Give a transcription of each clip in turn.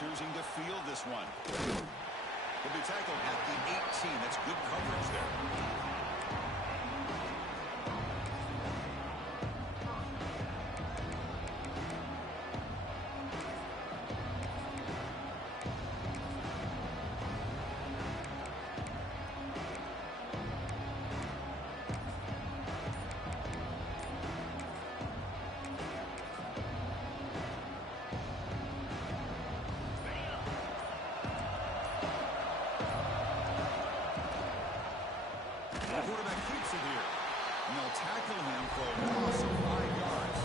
choosing to field this one. He'll be tackled at the 18. That's good coverage there. The quarterback keeps it here. And they'll tackle him for a loss of 5 yards.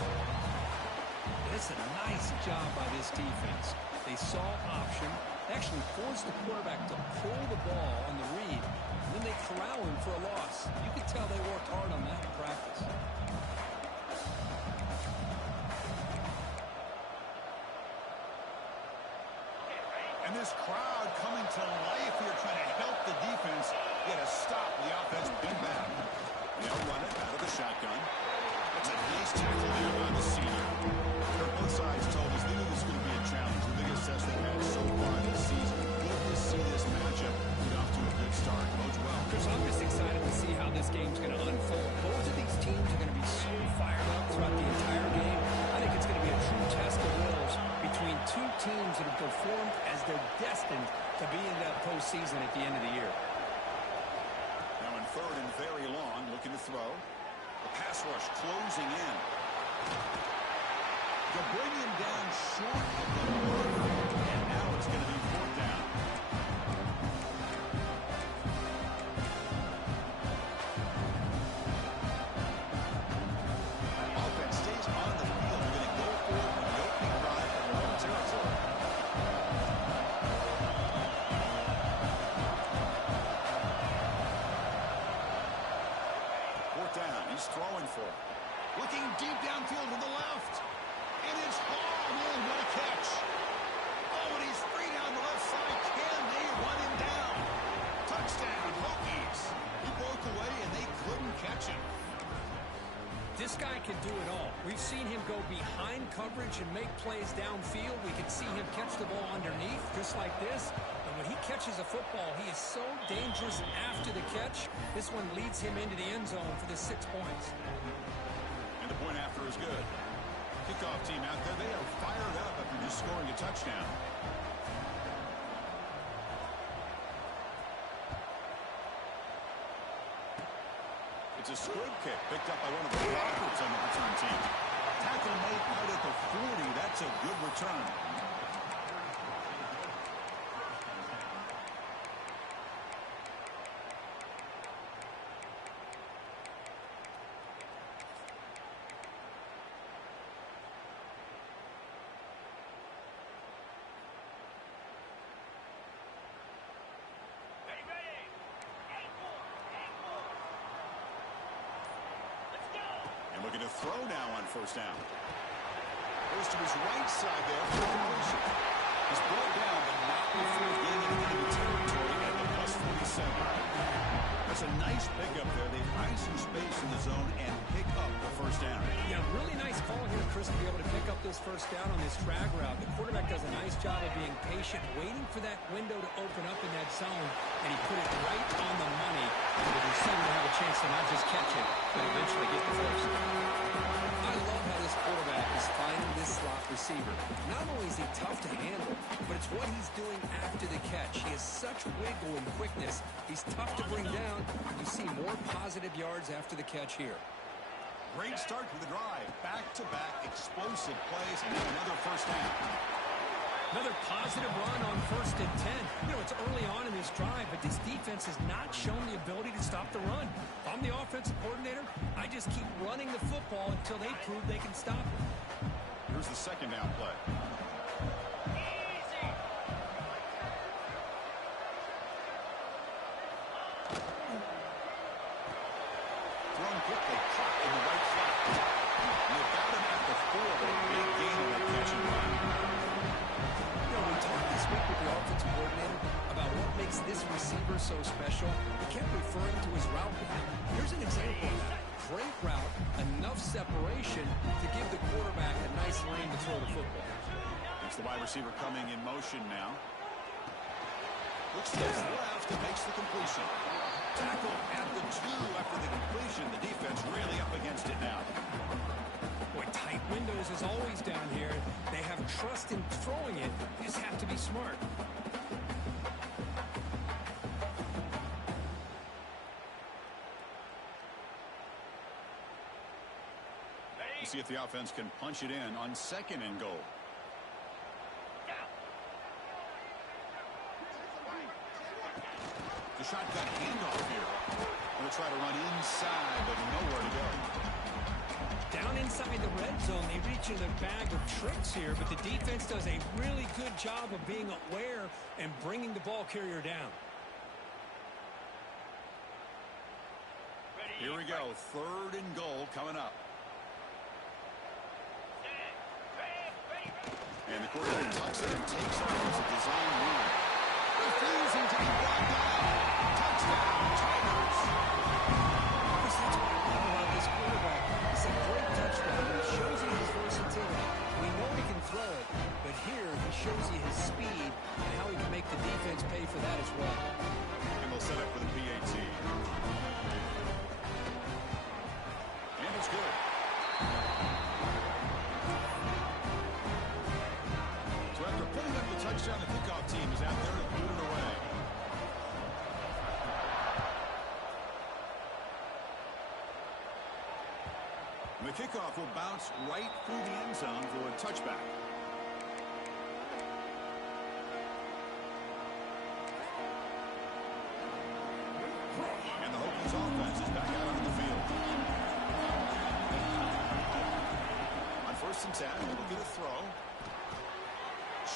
It's a nice job by this defense. They saw option, actually forced the quarterback to pull the ball on the read, and then they corral him for a loss. You can tell they worked hard on that in practice. And this crowd coming to life here, trying to help the defense get a stop. The offense big back. They'll run it out of the shotgun. That's a nice tackle there by the senior. Both sides told us they knew this was going to be a challenge. The biggest test they've had so far this season. Good to see this matchup get off to a good start. Bodes well. Chris, I'm just excited to see how this game's going to unfold. Both of these teams are going to be so fired up throughout the entire game. I think it's going to be a true test of wills between two teams that have performed as they're destined to be in that postseason at the end of the year. Now in third and very long, looking to throw. The pass rush closing in. They'll bring him down short of the mark, and now it's going to be 4th down. Offense stays on the field. They're going to go for it on the opening drive of their own territory. He's throwing for it. Looking deep downfield to the left. And it's hauled in. What a catch. Oh, and he's free down the left side. Can they run him down? Touchdown, Hokies. He broke away, and they couldn't catch him. This guy can do it all. We've seen him go behind coverage and make plays downfield. We can see him catch the ball underneath, just like this. And when he catches a football, he is so dangerous after the catch. This one leads him into the end zone for the 6 points. And the point after is good. Kickoff team out there, they are fired up after just scoring a touchdown. It's a squib kick picked up by one of the blockers on the return team. Tackle made out at the 40. That's a good return. Looking to throw now on 1st down. Goes to his right side there for completion. He's brought down, but not before getting into enemy territory at the +47. That's a nice pickup there. They find some space in the zone and pick up the 1st down. Yeah, really nice call here, Chris, to be able to pick up this 1st down on this drag route. The quarterback does a nice job of being patient, waiting for that window to open up in that zone, and he put it right on the money for the receiver to have a chance to not just catch it, but eventually get the 1st. I love how this quarterback is finding this slot receiver. Not only is he tough to handle, but it's what he's doing after the catch. He has such wiggle and quickness. He's tough to bring down. You see more positive yards after the catch here. Great start to the drive. Back-to-back explosive plays, and then another 1st down. Another positive run on 1st and 10. You know, it's early on in this drive, but this defense has not shown the ability to stop the run. If I'm the offensive coordinator, I just keep running the football until they prove they can stop it. Here's the 2nd down play. Thrown quickly, caught in the right slot. And they've got him at the 4, but a big gain on that catch and run. We talked this week with the offensive coordinator about what makes this receiver so special. He kept referring to his route running. Here's an example of that. Great route, enough separation to give the quarterback a nice lane to throw the football. It's the wide receiver coming in motion now. Looks to his left and makes the completion. Tackle at the 2 after the completion. The defense really up against it now. Boy, tight windows as always down here. They have trust in throwing it. Just have to be smart. We'll see if the offense can punch it in on 2nd and goal. The shotgun handoff here. Going to try to run inside, but nowhere to go. Down inside the red zone, they reach in a bag of tricks here, but the defense does a really good job of being aware and bringing the ball carrier down. Here we go. 3rd and goal coming up. And the quarterback tucks it and takes off. It's a design move. Refusing to be brought down. Touchdown, Tigers. That's what I love about this quarterback. It's a great touchdown. He shows you his versatility. We know he can throw it, but here he shows you his speed and how he can make the defense pay for that as well. And they'll set up for the PAT. And it's good. So after putting up the touchdown, the kickoff team is out there to boot it away. The kickoff will bounce right through the end zone for a touchback. And the Hokies offense is back out on the field. On 1st and 10, we'll get a throw.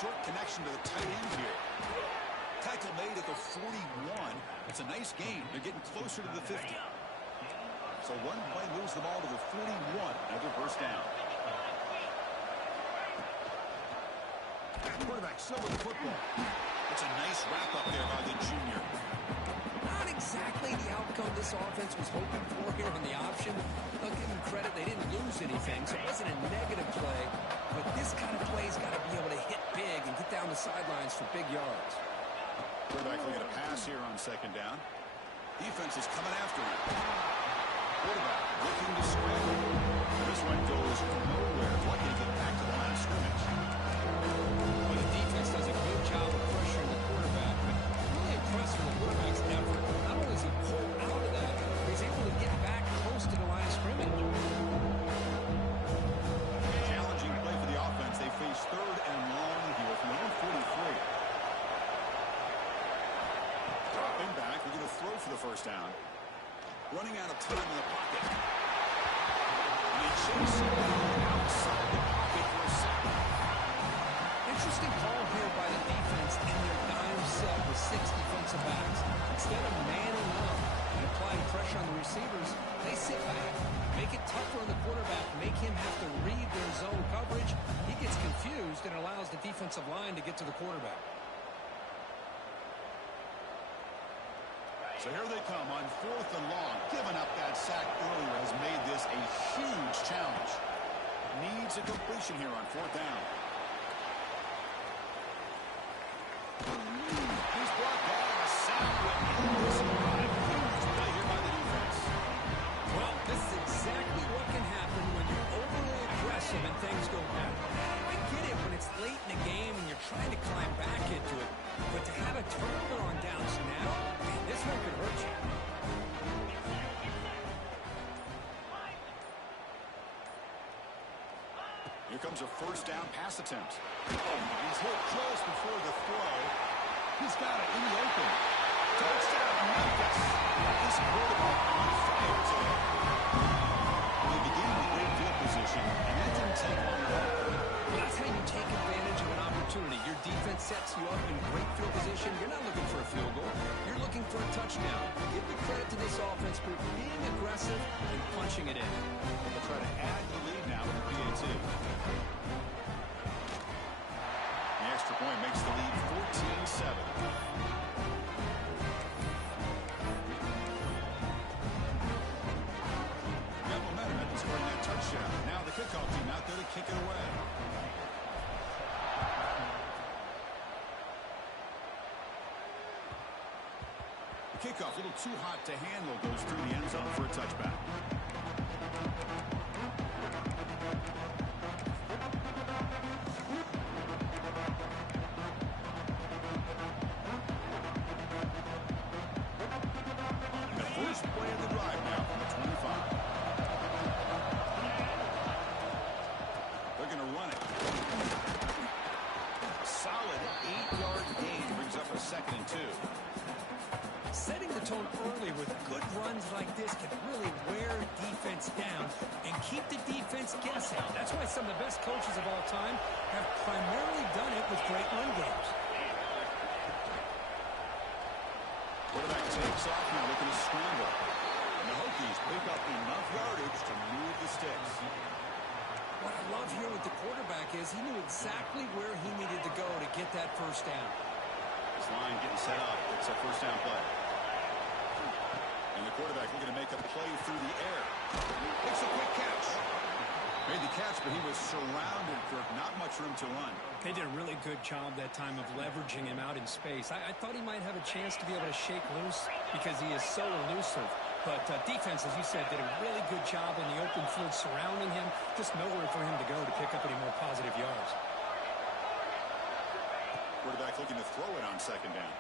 Short connection to the tight end here. Tackle made at the 41. It's a nice gain. They're getting closer to the 50. So one play moves the ball to the 41. Another first down. Quarterback still with the football. It's a nice wrap up there by the junior. Not exactly the outcome this offense was hoping for here on the option. I'll give them credit. They didn't lose anything, so it wasn't a negative play. But this kind of play's got to be able to hit big and get down the sidelines for big yards. Quarterback looking to pass here on 2nd down. Defense is coming after him. Quarterback looking to scramble. This one goes nowhere. Lucky to get back to the line of scrimmage. Well, the defense does a good job of pressuring the quarterback, but really impressed with the quarterback's effort. Not only is he pulled out of that, he's able to get back close to the line of scrimmage. Challenging play for the offense. They face 3rd and long here from their own 43. Dropping back. They're going to throw for the first down. Running out of time in the pocket. And he chases it outside the pocket for a sack. Interesting call here by the defense in their dime set with 6 defensive backs. Instead of manning up and applying pressure on the receivers, they sit back, make it tougher on the quarterback, make him have to read their zone coverage. He gets confused and allows the defensive line to get to the quarterback. So here they come on 4th and long. Giving up that sack earlier has made this a huge challenge. Needs a completion here on 4th down. He's brought down a sack with huge play here by the defense. Well, this is exactly what can happen when you're overly aggressive and things go bad. I get it when it's late in the game and you're trying to climb back into it, but to have a turnover on downs now, man, this one could hurt you. Here comes a 1st down pass attempt. He's hit just before the throw. He's got it in the open. Touchdown, Memphis. This quarterback on fire today. They began with great field position, and that didn't take long at all. Well, that's how you take advantage of an opportunity. Your defense sets you up in great field position. You're not looking for a field goal. You're looking for a touchdown. Give the credit to this offense for being aggressive and punching it in. They'll try to add the lead now with the PAT. The extra point makes the lead 14-7. Got momentum after scoring that touchdown. Now the kickoff team out there to kick it away. Kickoff, a little too hot to handle, goes through the end zone for a touchback. The first play of the drive now from the 25. They're going to run it. A solid 8-yard gain brings up a 2nd and 2. Setting the tone early with good runs like this can really wear defense down and keep the defense guessing. That's why some of the best coaches of all time have primarily done it with great run games. Quarterback takes off now, looking to scramble. And the Hokies pick up enough yardage to move the sticks. What I love here with the quarterback is he knew exactly where he needed to go to get that first down. This line getting set up. It's a first down play. And the quarterback looking to make a play through the air. Makes a quick catch. Made the catch, but he was surrounded, Kirk. Not much room to run. They did a really good job that time of leveraging him out in space. I thought he might have a chance to be able to shake loose because he is so elusive. But defense, as you said, did a really good job in the open field surrounding him. Just nowhere for him to go to pick up any more positive yards. Quarterback looking to throw it on 2nd down.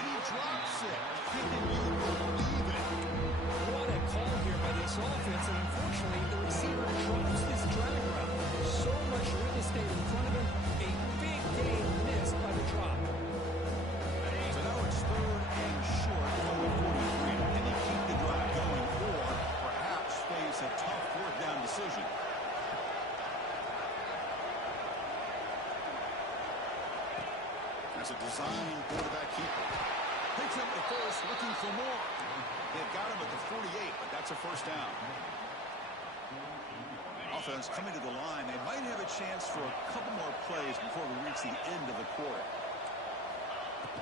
And he drops it. Can you believe it? What a call here by this offense, and unfortunately, the receiver drops this drag route. There's so much real estate in front of him. A big gain missed by the drop. So now it's 3rd and short from the 43. Can he keep the drive going or perhaps face a tough 4th down decision? As a design quarterback keeper. Picks up the first, looking for more. They've got him at the 48, but that's a first down. Offense coming to the line. They might have a chance for a couple more plays before we reach the end of the quarter.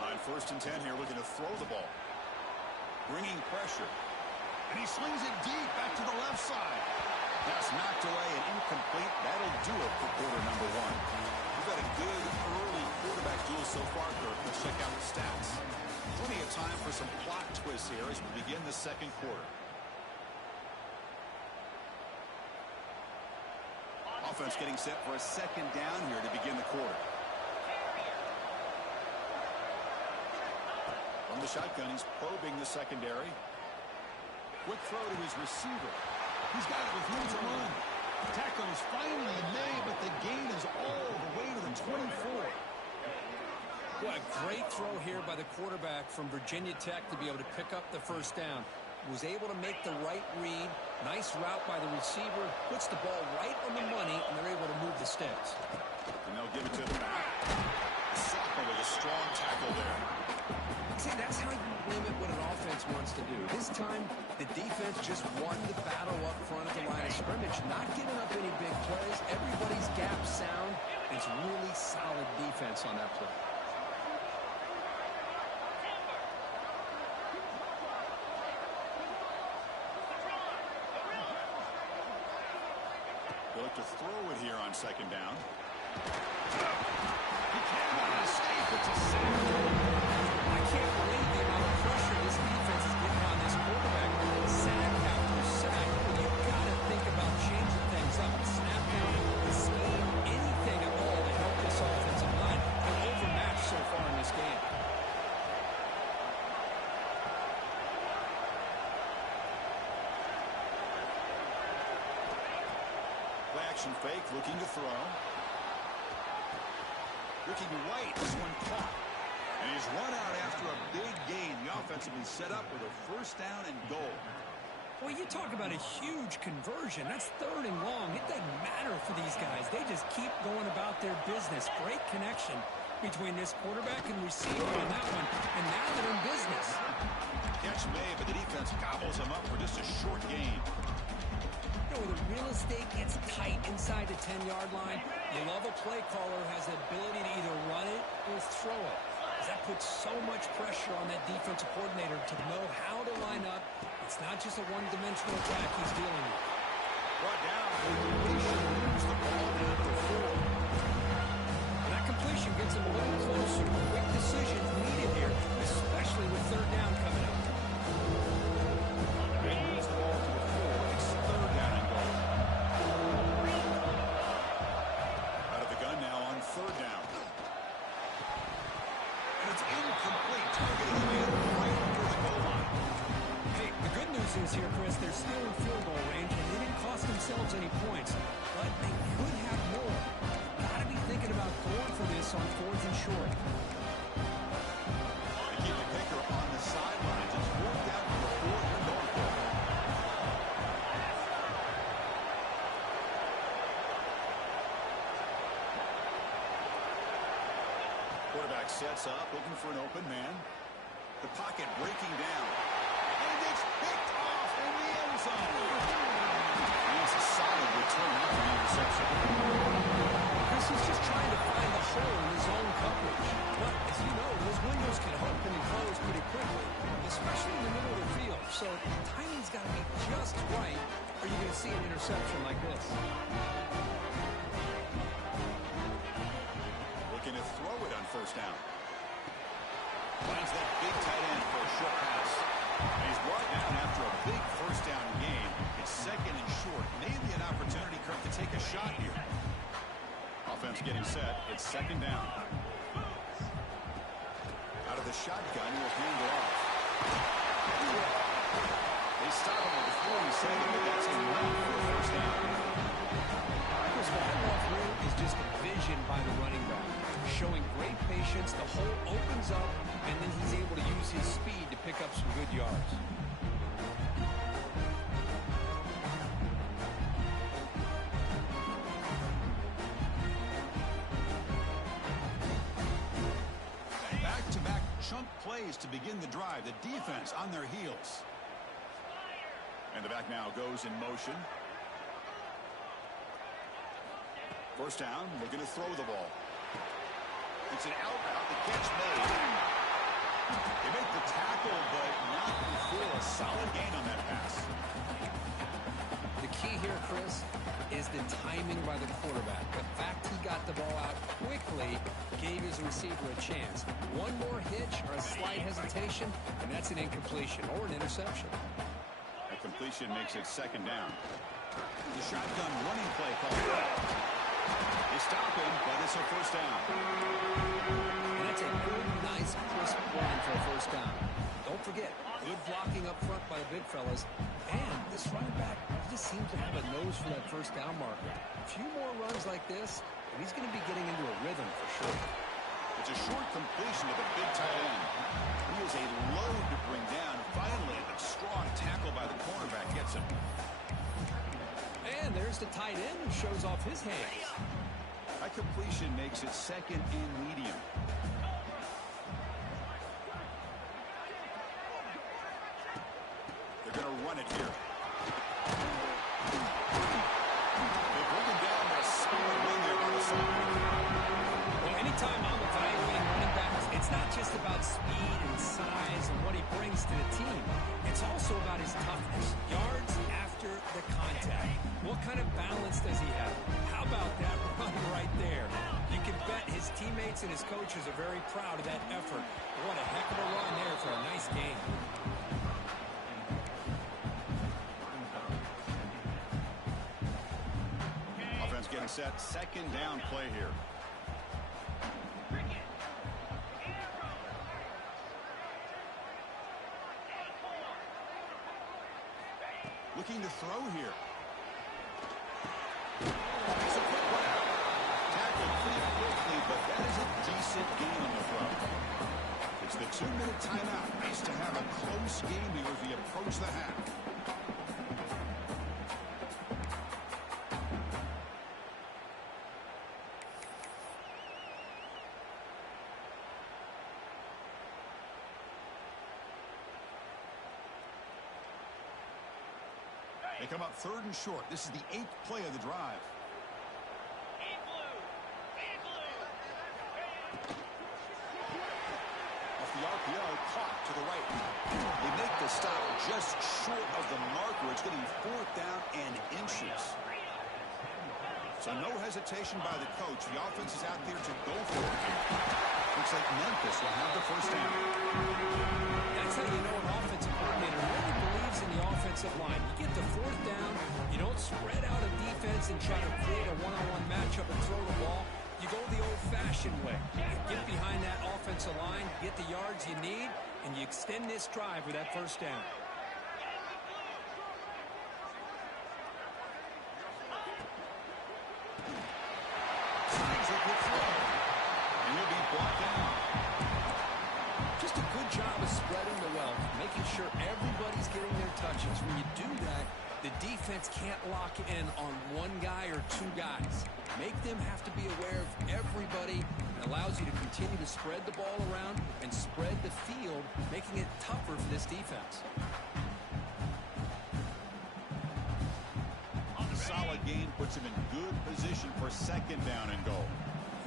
On 1st and 10 here, looking to throw the ball. Bringing pressure. And he slings it deep back to the left side. Pass knocked away and incomplete. That'll do it for quarter number 1. We've got a good early quarterback duel so far, Kirk. Let's check out the stats. Plenty of time for some plot twists here as we begin the 2nd quarter. Offense getting set for a 2nd down here to begin the quarter. From the shotgun, he's probing the secondary. Quick throw to his receiver. He's got it with room to run. Tackle is finally made, but the gain is all the way to the 24. What a great throw here by the quarterback from Virginia Tech to be able to pick up the first down. Was able to make the right read. Nice route by the receiver. Puts the ball right on the money, and they're able to move the sticks. And they'll give it to the back. Soccer with a strong tackle there. See, that's how you limit what an offense wants to do. This time, the defense just won the battle up front at the line of scrimmage. Not giving up any big plays. Everybody's gap sound. It's really solid defense on that play. They'll look to throw it here on 2nd down. He cannot escape. It's a sack. I can't believe the amount of pressure this defense is getting on this quarterback. Sack after sack. Well, you've got to think about changing things up. Snap down, the scheme, anything at all to help this offensive line. They're overmatched so far in this game. Play action fake, looking to throw. Looking right, this one caught. And he's run out after a big gain. The offense will be set up with a first down and goal. Well, you talk about a huge conversion. That's 3rd and long. It doesn't matter for these guys. They just keep going about their business. Great connection between this quarterback and receiver on that one. And now they're in business. Catch made, but the defense gobbles him up for just a short gain. You know, where the real estate gets tight inside the 10-yard line, you love a play caller who has the ability to either run it or throw it. That puts so much pressure on that defensive coordinator to know how to line up. It's not just a one-dimensional attack he's dealing with. Brought down. Completion moves the ball down to 4. And that completion gets him a little closer. Quick decision needed here. is here, Chris. They're still in field goal range, and they didn't cost themselves any points. But they could have more. Got to be thinking about going for this on 4th and short. They keep the kicker on the sidelines. It's 4th down for the 4. You're going for it. Quarterback sets up, looking for an open man. The pocket breaking down. And it's picked off in the end zone. That's a solid return after the interception. Chris is just trying to find the hole in his own coverage. But, as you know, those windows can open and close pretty quickly, especially in the middle of the field. So, timing's got to be just right, or you're going to see an interception like this. Looking to throw it on 1st down. Finds that big tight end for a short pass. And he's brought down after a big 1st down game. It's 2nd and short. Maybe an opportunity, Kirk, to take a shot here. Offense getting set. It's 2nd down. Out of the shotgun, he'll hand it off. They stop him at the 47, but that's enough for a 1st down. Chris, what I love here is just the vision by the running back. Showing great patience, the hole opens up, and then he's able to use his speed to pick up some good yards. Back-to-back chunk plays to begin the drive. The defense on their heels. And the back now goes in motion. 1st down, looking to throw the ball. It's an out route. The catch made. They make the tackle, but not before a solid gain on that pass. The key here, Chris, is the timing by the quarterback. The fact he got the ball out quickly gave his receiver a chance. One more hitch or a slight hesitation, and that's an incompletion or an interception. That completion makes it 2nd down. The shotgun running play called. They stop him, but it's a 1st down. And that's a good, nice, crisp run for a 1st down. Don't forget, good blocking up front by the big fellas. And this running back just seems to have a nose for that 1st down marker. A few more runs like this, and he's going to be getting into a rhythm for sure. It's a short completion to the big tight end. He is a load to bring down. Finally, a strong tackle by the cornerback gets him. And there's the tight end who shows off his hands. That completion makes it 2nd and medium. They're going to run it here. They bring him down with a solid run there on the side. Well, anytime I'm evaluating running backs, it's not just about speed and size and what he brings to the team. It's also about his toughness. Yards after the contact. What kind of balance does he have? How about that run right there? You can bet his teammates and his coaches are very proud of that effort. What a heck of a run there for a nice game. Offense getting set. 2nd down play here. Looking to throw here. It's a quick one out. Tackled pretty quickly, but that is a decent gain on the throw. It's the 2-minute timeout. Nice to have a close game here as we approach the half. They come up 3rd and short. This is the 8th play of the drive. Off the RPO, caught to the right. They make the stop just short of the marker. It's going to be 4th down and inches. So no hesitation by the coach. The offense is out there to go for it. Looks like Memphis will have the 1st down. That's how you know an offensive coordinator really believes in the offensive line. You get the 4th down, you don't spread out a defense and try to create a one-on-one matchup and throw the ball. You go the old-fashioned way. You get behind that offensive line, get the yards you need, and you extend this drive with that 1st down. defense can't lock in on one guy or two guys. Make them have to be aware of everybody. It allows you to continue to spread the ball around and spread the field, making it tougher for this defense. A solid gain puts him in good position for second down and goal.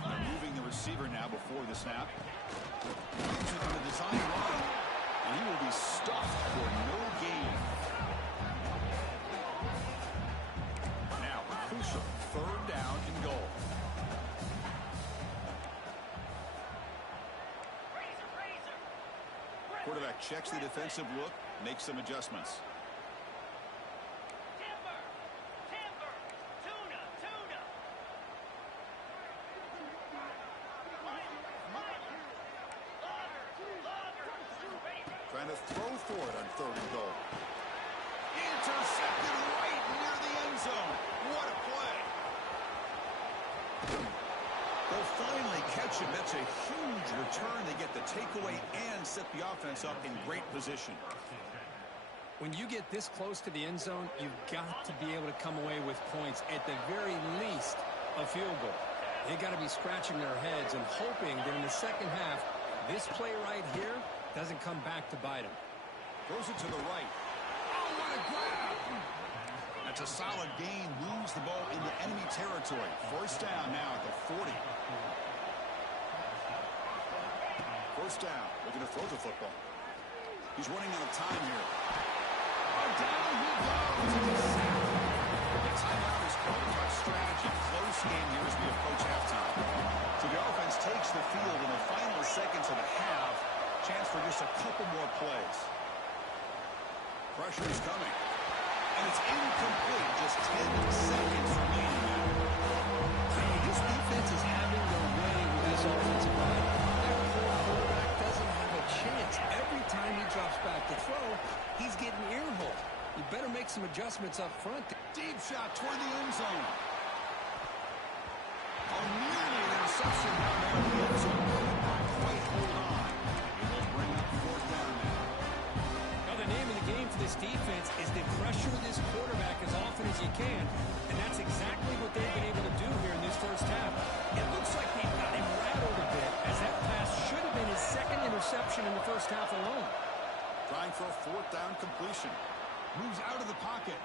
They're moving the receiver now before the snap. Leads it on the design run, and he will be stuffed for no gain. Now, crucial third down and goal. Quarterback checks the defensive look, makes some adjustments. Trying to throw for it on third and goal. Intercepted right near the end zone. What a play. They'll finally catch him. That's a huge return. They get the takeaway and set the offense up in great position. When you get this close to the end zone, you've got to be able to come away with points, at the very least a field goal. They got to be scratching their heads and hoping that in the second half, this play right here doesn't come back to bite him. Throws it to the right. Oh, what a grab! That's a solid gain. Moves the ball into enemy territory. First down now at the 40. First down. Looking to throw the football. He's running out of time here. Oh, down he goes. It's a sack. The timeout is called about strategy. Close game here as we approach halftime. So the offense takes the field in the final seconds of the half. Chance for just a couple more plays. Pressure is coming. And it's incomplete. Just 10 seconds remaining now. This defense is having their way with this offensive line. That poor quarterback doesn't have a chance. Every time he drops back to throw, he's getting earholed. You better make some adjustments up front. Deep shot toward the end zone. Oh, nearly an interception down there in the end zone. Not quite hold on. And they'll bring up fourth down now. Now, the name of the game for this defense is to pressure this quarterback as often as you can, and that's exactly what they've been able to do here in this first half. It looks like they've got him rattled a bit, as that pass should have been his second interception in the first half alone. Trying for a fourth down completion. Moves out of the pocket.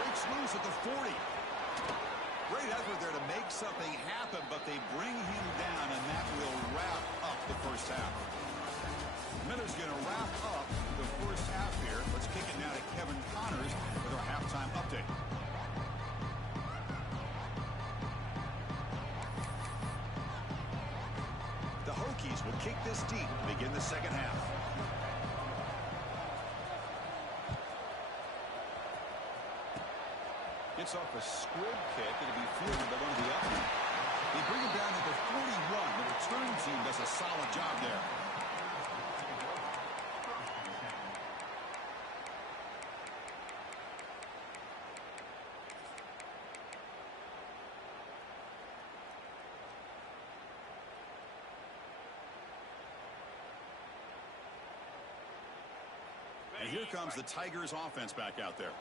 Breaks loose at the 40. Great effort there to make something happen, but they bring him down, and that will wrap up the first half. Miller's going to wrap up the first half here. Let's kick it now to Kevin Connors with our halftime update. The Hokies will kick this deep to begin the second half. Gets off a squib kick. It'll be fielded by one of the upmen. They bring him down to the 41. The return team does a solid job there. And here comes the Tigers offense back out there.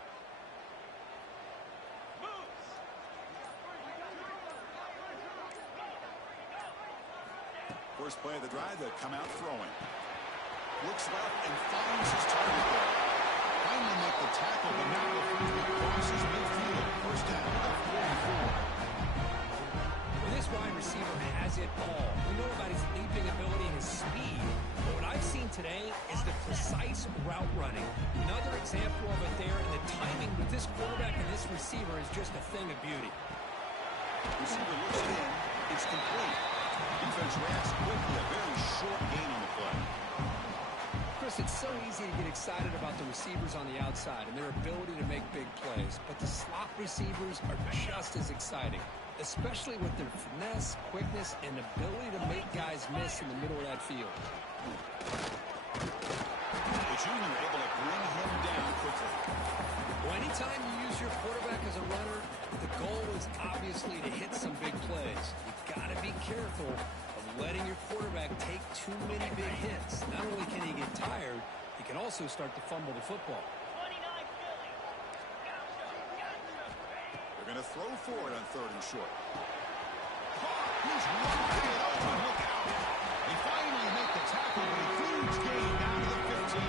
First play of the drive, they come out throwing. Looks left and finds his target there. Finally make the tackle, but now crosses midfield. First down at the 44. This wide receiver has it all. We know about his leaping ability and his speed, but what I've seen today is the precise route running. Another example of it there, and the timing with this quarterback and this receiver is just a thing of beauty. Receiver looks it in. It's complete. Defense reacts quickly. A very short gain on the play. Chris, it's so easy to get excited about the receivers on the outside and their ability to make big plays, but the slot receivers are just as exciting, especially with their finesse, quickness, and ability to make guys miss in the middle of that field. The junior able to bring him down quickly. Well, anytime you use your quarterback as a runner, the goal is obviously to hit some big plays. You've got to be careful of letting your quarterback take too many big hits. Not only can he get tired, he can also start to fumble the football. going to throw for it on 3rd and short. Caught. He's wide open. Look out. They finally make the tackle, but a huge gain down to the 15.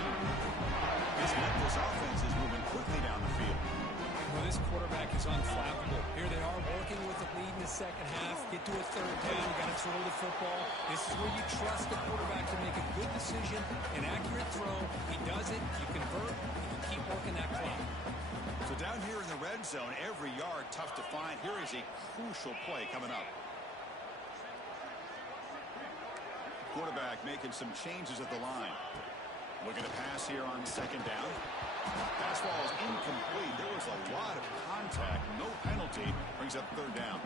This Memphis offense is moving quickly down the field. Well, this quarterback is unflappable. Here they are working with the lead in the second half. Get to a 3rd down. You got to throw the football. This is where you trust the quarterback to make a good decision, an accurate throw. He does it. You convert. You keep working that clock. So down here in the red zone, every yard tough to find. Here is a crucial play coming up. Quarterback making some changes at the line. Looking to pass here on 2nd down. Pass ball is incomplete. There was a lot of contact. No penalty. Brings up 3rd down.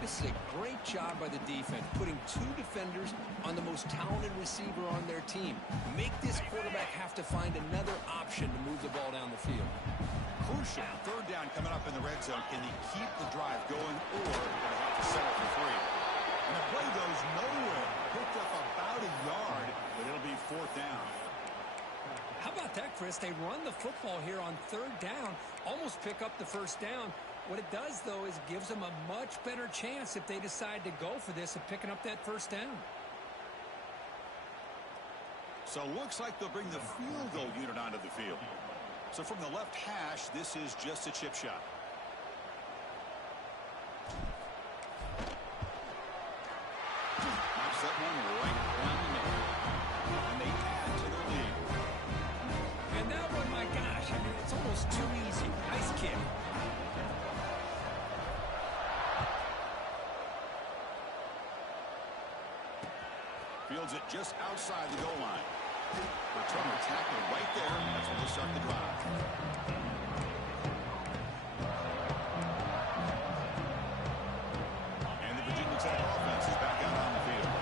This is a great job by the defense, putting 2 defenders on the most talented receiver on their team. Make this quarterback have to find another option to move the ball down the field. Crucial. 3rd down coming up in the red zone. Can he keep the drive going, or will they have to settle for 3? And the play goes nowhere. Picked up about a yard, but it'll be 4th down. How about that, Chris? They run the football here on 3rd down, almost pick up the 1st down. What it does, though, is it gives them a much better chance if they decide to go for this of picking up that 1st down. So looks like they'll bring the field goal unit onto the field. So from the left hash, this is just a chip shot. Knocks that one right down the middle. And they add to their lead. And that one, my gosh, I mean, it's almost too easy. Nice kick. Fields it just outside the goal line. Return the tackle right there. That's when they start the drive. And the Virginia Tech offense is back out on the field.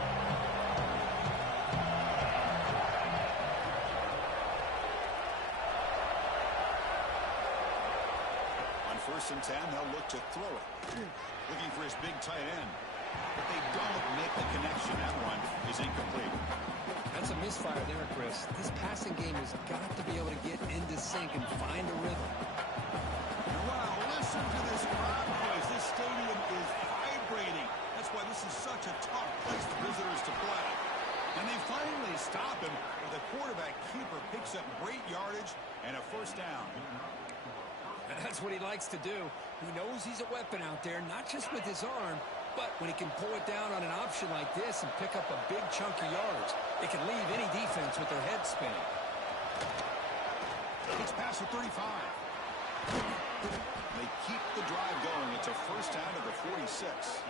On 1st and 10, they'll look to throw it. Looking for his big tight end. But they don't make the connection. That one is incomplete. That's a misfire there, Chris. This passing game has got to be able to get into sync and find a rhythm. Wow, listen to this crowd noise. This stadium is vibrating. That's why this is such a tough place for visitors to play. And they finally stop him, but the quarterback keeper picks up great yardage and a 1st down. That's what he likes to do. He knows he's a weapon out there, not just with his arm, but when he can pull it down on an option like this and pick up a big chunk of yards, it can leave any defense with their head spinning. It's past the 35. They keep the drive going. It's a 1st down to the 46.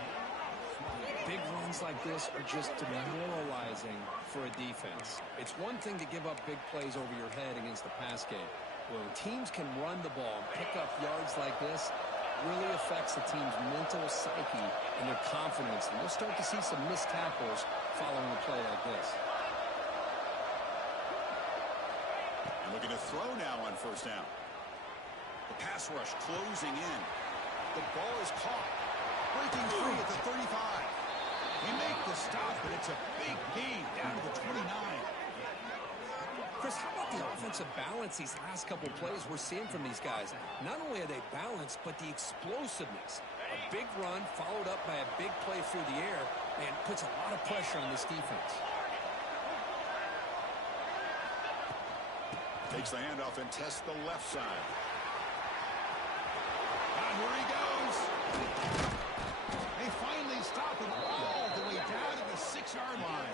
Big runs like this are just demoralizing for a defense. It's one thing to give up big plays over your head against the pass game. When teams can run the ball and pick up yards like this, really affects the team's mental psyche and their confidence. And we'll start to see some missed tackles following a play like this. And looking to throw now on 1st down. The pass rush closing in. The ball is caught. Breaking free at the 35. They make the stop, but it's a big gain down to the 29. Chris, how about the offensive balance these last couple plays we're seeing from these guys? Not only are they balanced, but the explosiveness. A big run followed up by a big play through the air, and puts a lot of pressure on this defense. Takes the handoff and tests the left side. And here he goes. They finally stop him all the way down to the 6-yard line.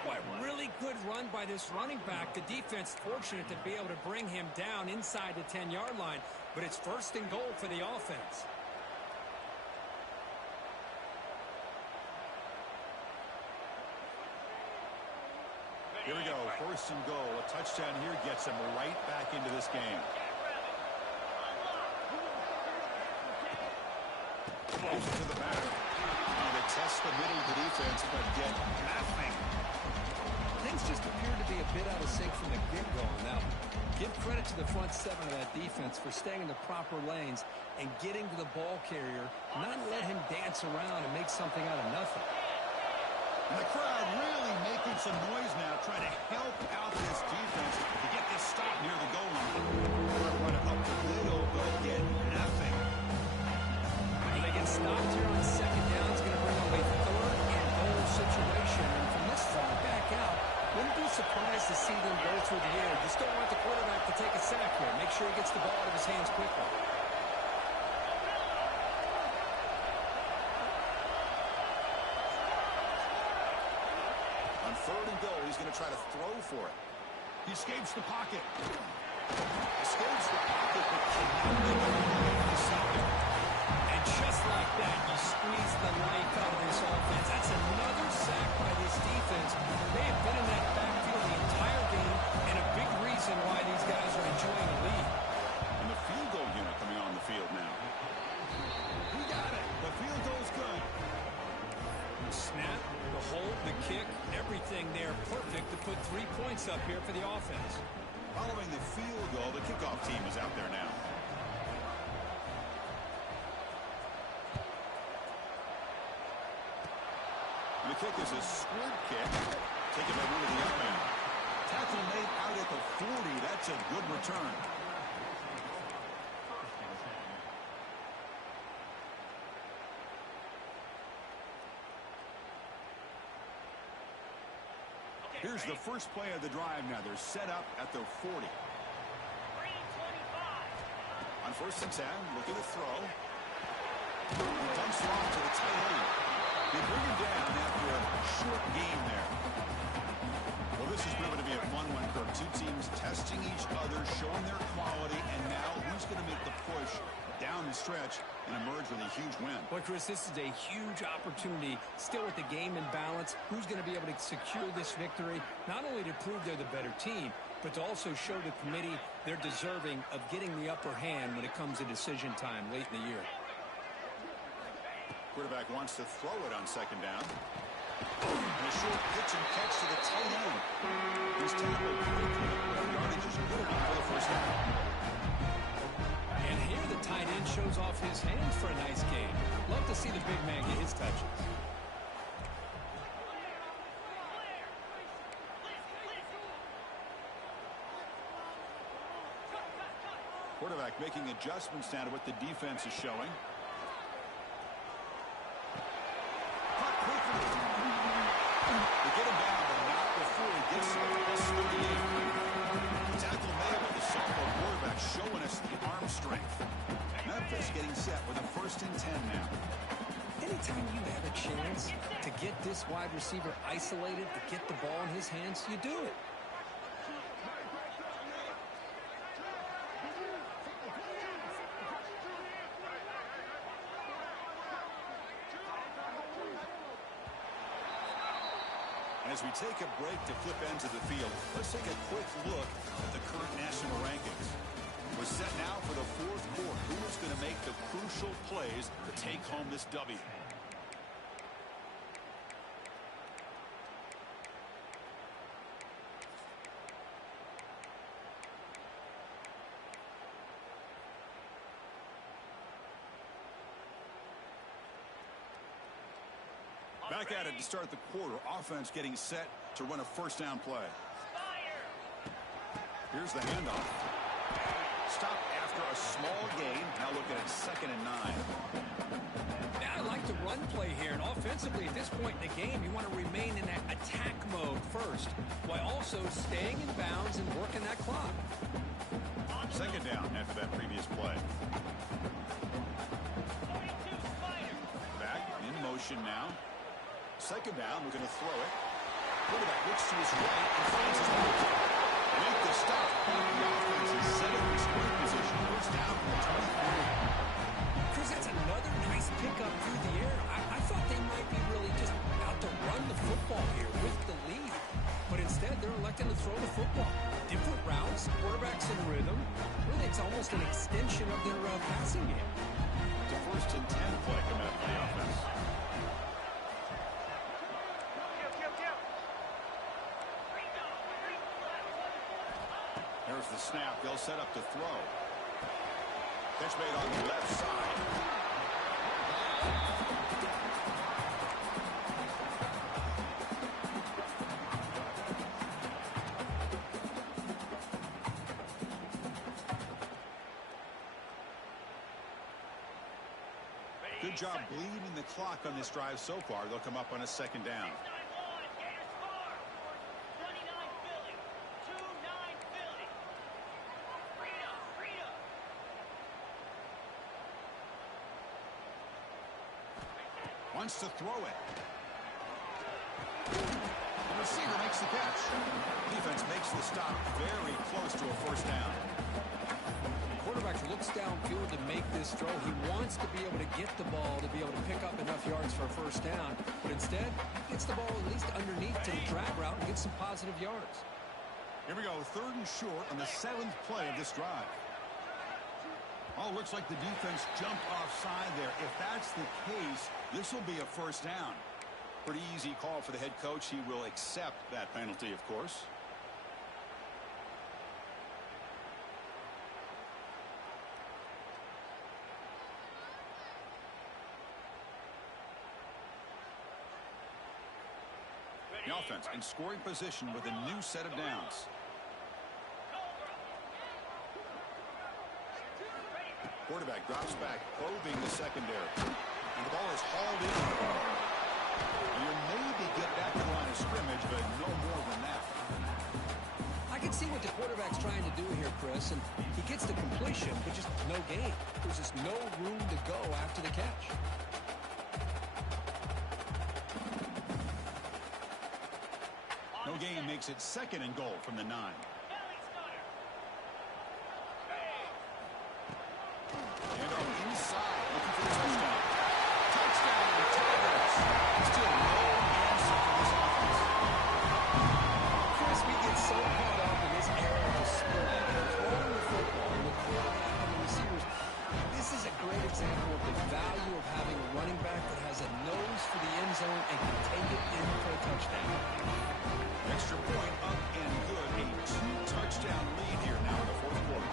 Boy, really good run by this running back. The defense fortunate to be able to bring him down inside the 10-yard line, but it's 1st and goal for the offense. Here we go, 1st and goal. A touchdown here gets him right back into this game. Close to the back. Now they test the middle of the defense, but get nothing. Things just appear to be a bit out of sync from the get-go on that one. Give credit to the front 7 of that defense for staying in the proper lanes and getting to the ball carrier, not let him dance around and make something out of nothing. And the crowd really making some noise now, trying to help out this defense to get this stop near the goal line. Run it up the middle, but get nothing. stopped here on second down. It's going to bring up a third and goal situation. And from this far back out, wouldn't be surprised to see them go through the air. Just don't want the quarterback to take a sack here. Make sure he gets the ball out of his hands quickly. On third and goal, he's going to try to throw for it. He escapes the pocket. Escapes the pocket, but cannot make it for the second. And just like that, you squeeze the life out of this offense. That's another sack by this defense. They have been in that backfield the entire game, and a big reason why these guys are enjoying the lead. And the field goal unit coming on the field now. He got it. The field goal's good. Snap, the hold, the kick, everything there perfect to put 3 points up here for the offense. Following the field goal, the kickoff team is out there now. The kick is a squib kick. Taken by one of the up end. Tackle made out at the 40. That's a good return. Here's the first play of the drive now. They're set up at the 40. On first and 10, looking to throw. He dumps it off to the tight end. They bring him down after a short game there. Well, this is proven to be a fun one, Kirk. Two teams testing each other, showing their quality, and now who's going to make the push down the stretch and emerge with a huge win. Well, Chris, this is a huge opportunity. Still with the game in balance. Who's going to be able to secure this victory? Not only to prove they're the better team, but to also show the committee they're deserving of getting the upper hand when it comes to decision time late in the year. Quarterback wants to throw it on second down. And a short pitch and catch to the tight end. He's tackled quickly. The yardage is good enough for the first down. And here the tight end shows off his hands for a nice game. Love to see the big man get his touches. Quarterback making adjustments now to what the defense is showing. Caught quickly. They get him down, but not before he gets to the plus 38. Tackle made with the sophomore quarterback showing us the arm strength. Memphis getting set with a first and 10 now. Anytime you have a chance to get this wide receiver isolated, to get the ball in his hands, you do it. As we take a break to flip ends of the field, let's take a quick look at the current national rankings. We're set now for the fourth quarter. Who is going to make the crucial plays to take home this W? Back at it to start the quarter. Offense getting set to run a first down play. Here's the handoff. Stop after a small gain. Now looking at second and 9. Now I like the run play here. And offensively, at this point in the game, you want to remain in that attack mode first, while also staying in bounds and working that clock. Second down after that previous play. Back in motion now. Second down, we're going to throw it. Quarterback looks to his right and finds his way. Make the stop. The offense is setting in scoring position. First down from the 23. Chris, that's another nice pickup through the air. I thought they might be really just out to run the football here with the lead. But instead, they're electing to throw the football. Different routes, quarterbacks in rhythm. Really, it's almost an extension of their passing game. The first and 10 play coming up for the offense. There's the snap. They'll set up to throw. Pitch made on the left side. Good good job bleeding the clock on this drive so far. They'll come up on a second down. Wants to throw it. The receiver makes the catch. Defense makes the stop very close to a first down. The quarterback looks downfield to make this throw. He wants to be able to get the ball to be able to pick up enough yards for a first down. But instead, he gets the ball at least underneath to the drag route and gets some positive yards. Here we go, 3rd and short on the 7th play of this drive. Oh, looks like the defense jumped offside there. If that's the case, this will be a first down. Pretty easy call for the head coach. He will accept that penalty, of course. The offense in scoring position with a new set of downs. Quarterback drops back, probing the secondary. And the ball is hauled in. You maybe get back to the line of scrimmage, but no more than that. I can see what the quarterback's trying to do here, Chris, and he gets the completion, but just no gain. There's just no room to go after the catch. No gain makes it 2nd and goal from the 9. And up inside, looking for the touchdown. Touchdown, Tigers. Still no answer for this offense. Chris, we get so caught up in this era of split, throwing the football, the quarterback and the receivers. This is a great example of the value of having a running back that has a nose for the end zone and can take it in for a touchdown. Extra point up and good. A 2-touchdown lead here now in the 4th quarter.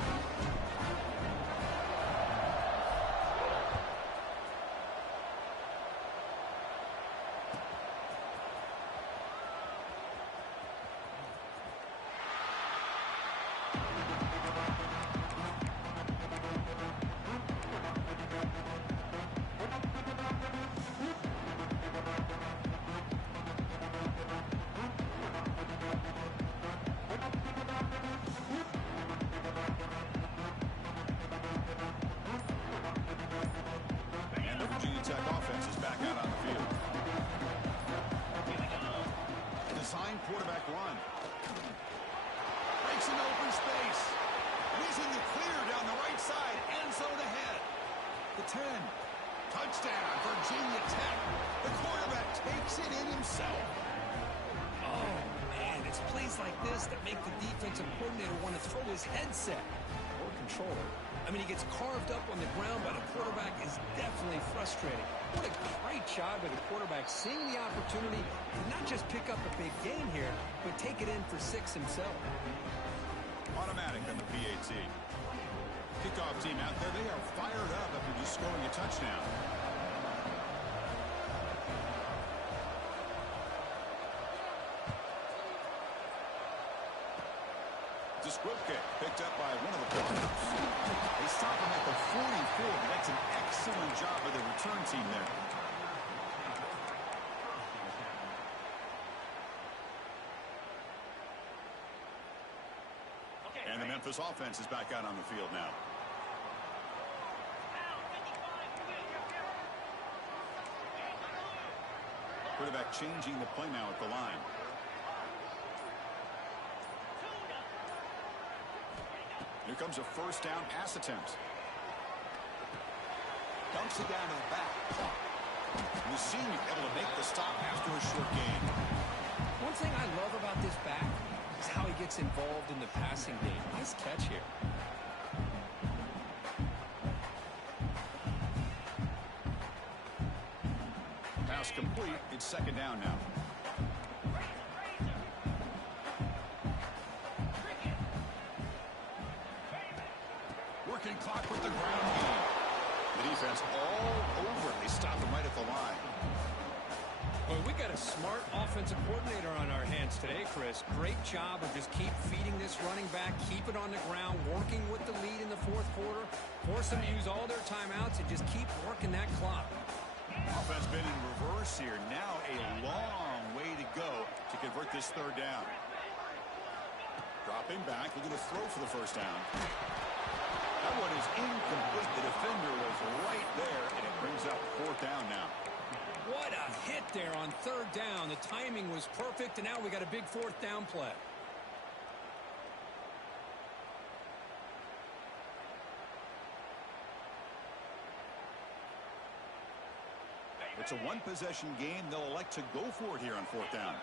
Quarterback run. Breaks an open space. Whizzing the clear down the right side. End zone ahead. The 10. Touchdown, Virginia Tech. The quarterback takes it in himself. Oh, man, it's plays like this that make the defensive coordinator want to throw his headset or controller. I mean, he gets carved up on the ground by the quarterback is definitely frustrating. What a great job by the quarterback seeing the opportunity to not just pick up a big gain here, but take it in for 6 himself. Automatic on the PAT. Kickoff team out there. They are fired up after just scoring a touchdown. The squib kick picked up by one of the Broncos. They stop him at the 44. That's an excellent job by the return team there. And the Memphis offense is back out on the field now. Quarterback changing the play now at the line. Here comes a first down pass attempt. Dumps it down to the back. And the senior able to make the stop after a short gain. One thing I love about this back is how he gets involved in the passing game. Nice catch here. Pass complete. It's second down now. Working clock with the ground game. The defense all over it. They stop him right at the line. Well, we got a smart offensive coordinator on our hands today. today, Chris. Great job of just keep feeding this running back, keep it on the ground, working with the lead in the fourth quarter, force them to use all their timeouts, and just keep working that clock. Offense been in reverse here. Now a long way to go to convert this third down. Dropping back, looking to throw for the first down. That one is incomplete. The defender was right there, and it brings up fourth down now. What a hit there on third down. The timing was perfect, and now we got a big fourth down play. It's a one-possession game. They'll elect to go for it here on fourth down.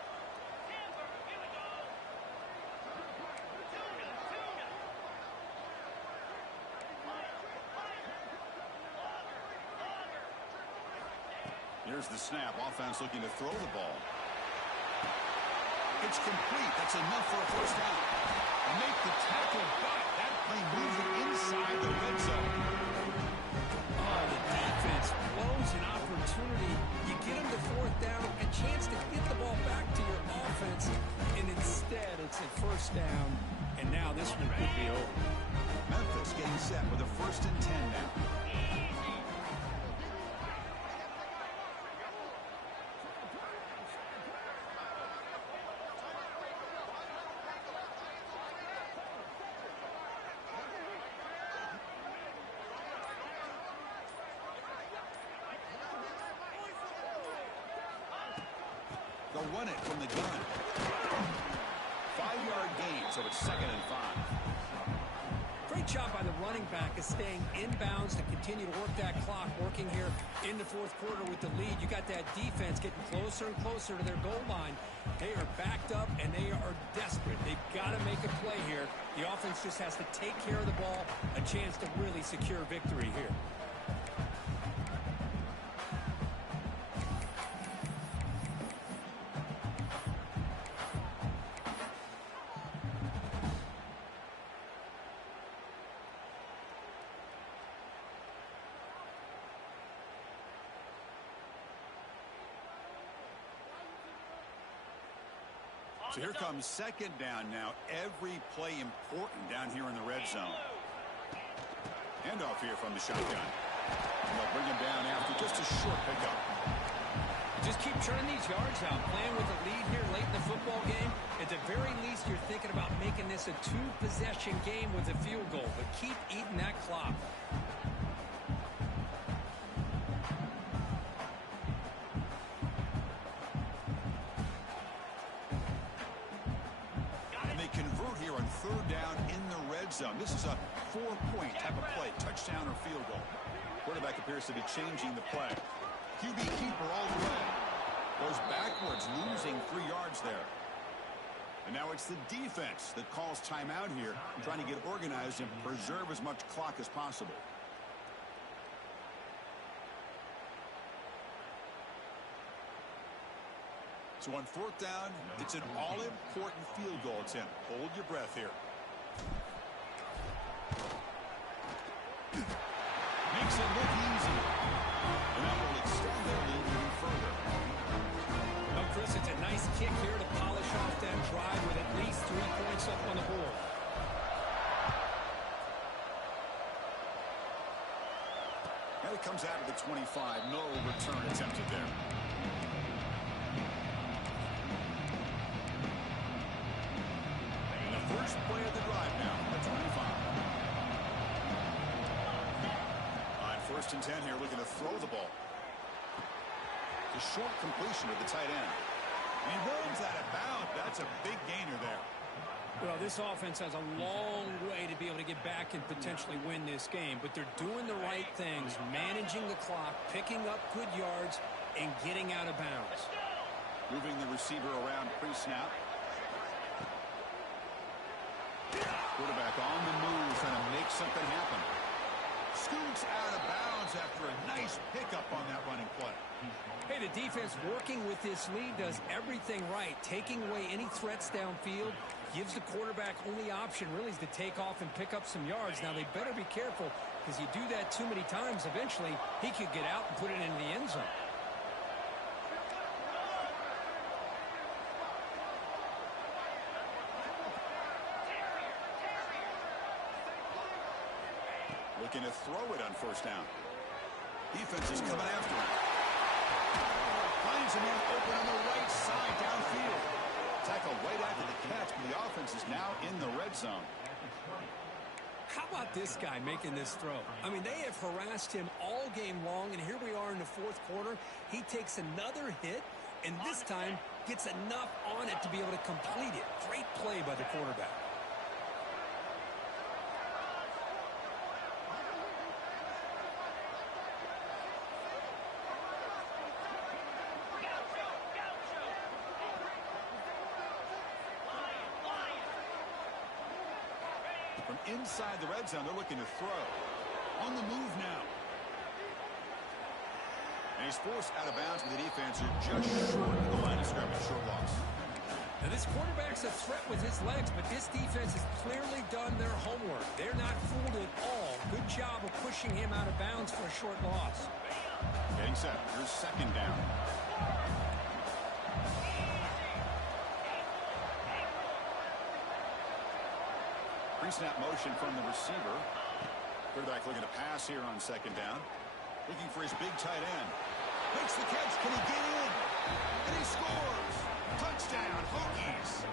Here's the snap. Offense looking to throw the ball. It's complete. That's enough for a first down. Make the tackle, but that play moves it inside the red zone. Oh, the defense blows an opportunity. You get them to fourth down, a chance to get the ball back to your offense, and instead it's a first down, and now this one could be over. Memphis getting set with a 1st and 10 now. They'll run it from the gun. 5-yard gain, so it's 2nd and 5. Great job by the running back of staying inbounds to continue to work that clock, working here in the fourth quarter with the lead. You got that defense getting closer and closer to their goal line. They are backed up, and they are desperate. They've got to make a play here. The offense just has to take care of the ball, a chance to really secure victory here. So here comes 2nd down now. Every play important down here in the red zone. Handoff here from the shotgun. And they'll bring him down after just a short pickup. Just keep churning these yards out, playing with the lead here late in the football game. At the very least, you're thinking about making this a 2-possession game with a field goal, but keep eating that clock. Third down in the red zone. This is a 4-point type of play, touchdown or field goal. Quarterback appears to be changing the play. QB keeper all the way. Goes backwards, losing 3 yards there. And now it's the defense that calls timeout here, trying to get organized and preserve as much clock as possible. So on fourth down, it's an all-important field goal attempt. Hold your breath here. Makes it look easy. And that will extend their lead even further. Well, Chris, it's a nice kick here to polish off that drive with at least 3 points up on the board. And it comes out of the 25. No return attempted there. First play of the drive now, the 25. On 1st and 10 here, looking to throw the ball. The short completion of the tight end. And he runs out of bounds. That's a big gainer there. Well, this offense has a long way to be able to get back and potentially win this game, but they're doing the right things, managing the clock, picking up good yards, and getting out of bounds. Moving the receiver around pre-snap. Quarterback on the move, trying to make something happen. Scoots out of bounds after a nice pickup on that running play. Hey, the defense working with this lead does everything right. Taking away any threats downfield, gives the quarterback only option really is to take off and pick up some yards. Now, they better be careful because you do that too many times, eventually he could get out and put it into the end zone. Looking to throw it on first down. Defense is coming after him. Finds a man open on the right side downfield. Tackle right after the catch, but the offense is now in the red zone. How about this guy making this throw? I mean, they have harassed him all game long, and here we are in the fourth quarter. He takes another hit, and this time gets enough on it to be able to complete it. Great play by the quarterback. From inside the red zone, they're looking to throw. On the move now. And he's forced out of bounds with the defense just short of the line of scrimmage. Short loss. Now, this quarterback's a threat with his legs, but this defense has clearly done their homework. They're not fooled at all. Good job of pushing him out of bounds for a short loss. Getting set. Here's second down. Pre-snap motion from the receiver. Quarterback looking to pass here on second down. Looking for his big tight end. Makes the catch. Can he get in? And he scores. Touchdown, Hokies.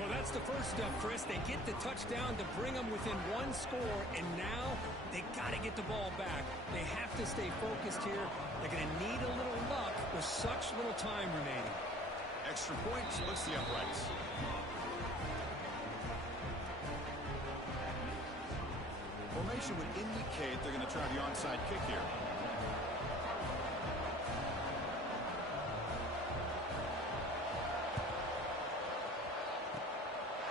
Well, that's the first step, Chris. They get the touchdown to bring them within one score, and now they got to get the ball back. They have to stay focused here. They're going to need a little luck with such little time remaining. Extra point splits the uprights. Formation would indicate they're going to try the onside kick here.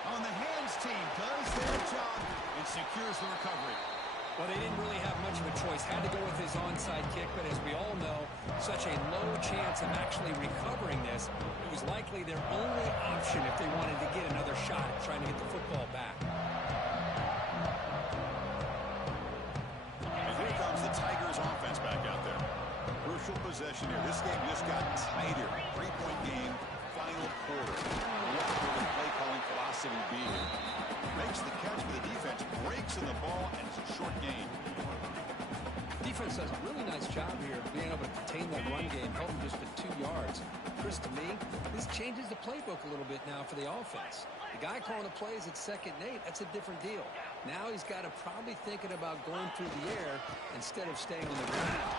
On the hands team does their job and secures the recovery. Well, they didn't really have much of a choice. Had to go with his onside kick, but as we all know, such a low chance of actually recovering this. It was likely their only option if they wanted to get another shot at trying to get the football back. Tigers offense back out there. Crucial possession here. This game just got tighter. 3-point game, final quarter. What will the play calling philosophy be here? Makes the catch, but the defense breaks in the ball, and it's a short gain. Defense does a really nice job here of being able to contain that run game, held them just for 2 yards. Chris, to me, this changes the playbook a little bit now for the offense. The guy calling the plays at 2nd and 8, that's a different deal. Now he's got to probably thinking about going through the air instead of staying on the ground.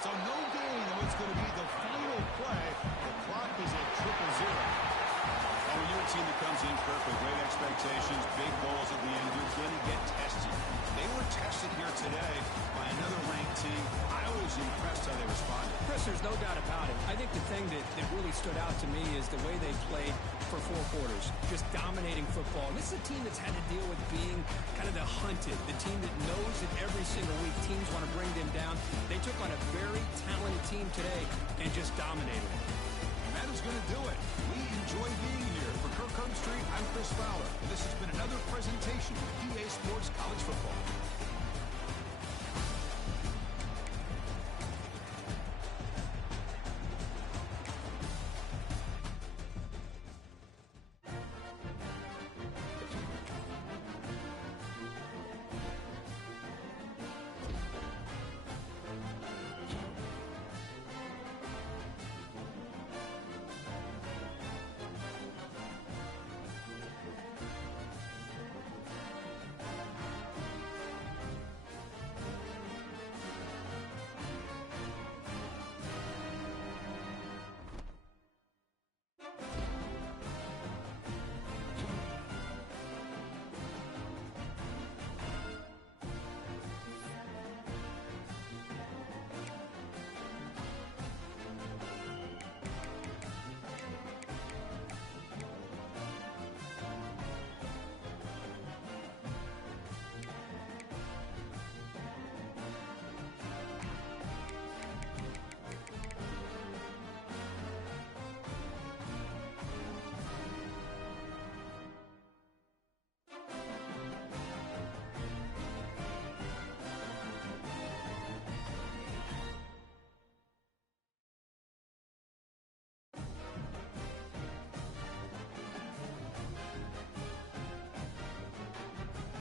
So no gain on what's going to be the final play. The clock is at 0-0. And when you're a team that comes in, Kirk, with great expectations, big goals at the end, you're going to get tested. They were tested here today by another ranked team. I was impressed how they responded. Chris, there's no doubt about it. I think the thing that really stood out to me is the way they played for 4 quarters, just dominating football. And this is a team that's had to deal with being kind of the hunted, the team that knows that every single week teams want to bring them down. They took on a very talented team today and just dominated it. And that is going to do it. We enjoy being here. For Kirk Herbstreit, I'm Chris Fowler. And this has been another presentation of EA Sports College Football.